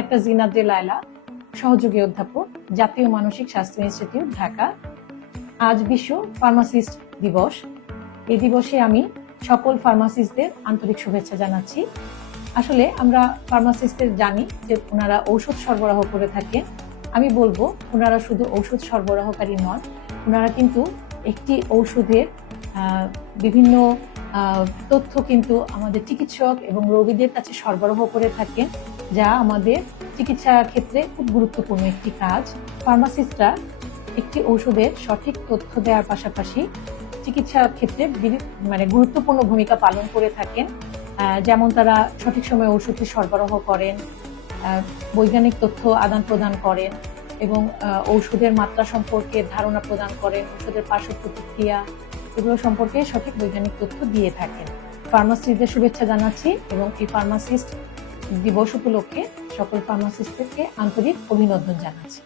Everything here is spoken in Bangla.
ডাক্তার জিনাদ্রি লায়লা, সহযোগী অধ্যাপক, জাতীয় মানসিক স্বাস্থ্য ইনস্টিটিউট, ঢাকা। আজ বিশ্ব ফার্মাসিস্ট দিবস। এই দিবসে আমি সকল ফার্মাসিস্টদের আন্তরিক শুভেচ্ছা জানাচ্ছি। আসলে আমরা ফার্মাসিস্টদের জানি যে ওনারা ঔষধ সরবরাহ করে থাকেন। আমি বলবো ওনারা শুধু ঔষধ সরবরাহকারী নন, ওনারা কিন্তু একটি ঔষধের বিভিন্ন তথ্য কিন্তু আমাদের চিকিৎসক এবং রোগীদের কাছে সরবরাহ করে থাকেন, যা আমাদের চিকিৎসা ক্ষেত্রে খুব গুরুত্বপূর্ণ একটি কাজ। ফার্মাসিস্টরা একটি ঔষধের সঠিক তথ্য দেওয়ার পাশাপাশি চিকিৎসা ক্ষেত্রে গুরুত্বপূর্ণ ভূমিকা পালন করে থাকেন। যেমন তারা সঠিক সময়ে ওষুধটি সরবরাহ করেন, বৈজ্ঞানিক তথ্য আদান প্রদান করেন এবং ঔষধের মাত্রা সম্পর্কে ধারণা প্রদান করেন, ওষুধের পার্শ্ব প্রতিক্রিয়া এগুলো সম্পর্কে সঠিক বৈজ্ঞানিক তথ্য দিয়ে থাকেন। ফার্মাসিস্টদের শুভেচ্ছা জানাচ্ছি এবং এই ফার্মাসিস্ট দিবস উপলক্ষে সকল ফার্মাসিস্টদেরকে আন্তরিক অভিনন্দন জানাচ্ছি।